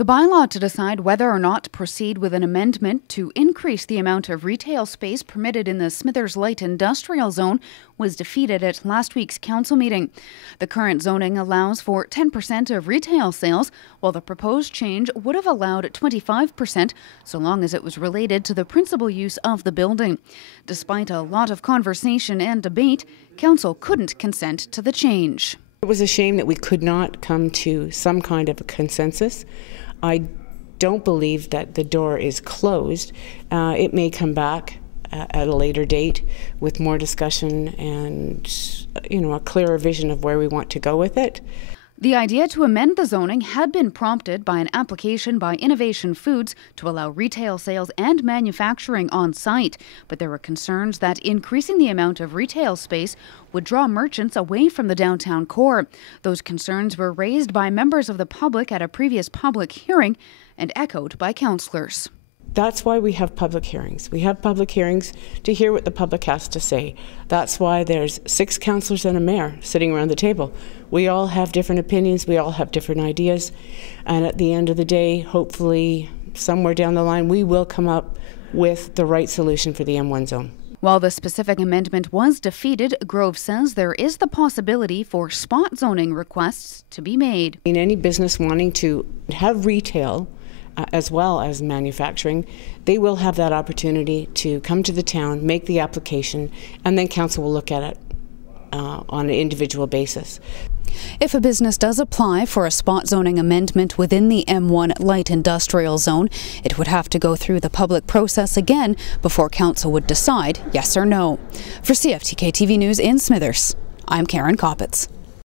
The bylaw to decide whether or not to proceed with an amendment to increase the amount of retail space permitted in the Smithers Light Industrial Zone was defeated at last week's council meeting. The current zoning allows for 10% of retail sales, while the proposed change would have allowed 25%, so long as it was related to the principal use of the building. Despite a lot of conversation and debate, council couldn't consent to the change. It was a shame that we could not come to some kind of a consensus. I don't believe that the door is closed. It may come back at a later date with more discussion and, a clearer vision of where we want to go with it. The idea to amend the zoning had been prompted by an application by Innovation Foods to allow retail sales and manufacturing on site, but there were concerns that increasing the amount of retail space would draw merchants away from the downtown core. Those concerns were raised by members of the public at a previous public hearing and echoed by councillors. That's why we have public hearings. We have public hearings to hear what the public has to say. That's why there's 6 councillors and a mayor sitting around the table. We all have different opinions, we all have different ideas, and at the end of the day, hopefully somewhere down the line, we will come up with the right solution for the M1 zone. While the specific amendment was defeated, Grove says there is the possibility for spot zoning requests to be made. In any business wanting to have retail as well as manufacturing, they will have that opportunity to come to the town, make the application, and then council will look at it on an individual basis. If a business does apply for a spot zoning amendment within the M1 light industrial zone, it would have to go through the public process again before council would decide yes or no. For CFTK TV News in Smithers, I'm Karen Koppitz.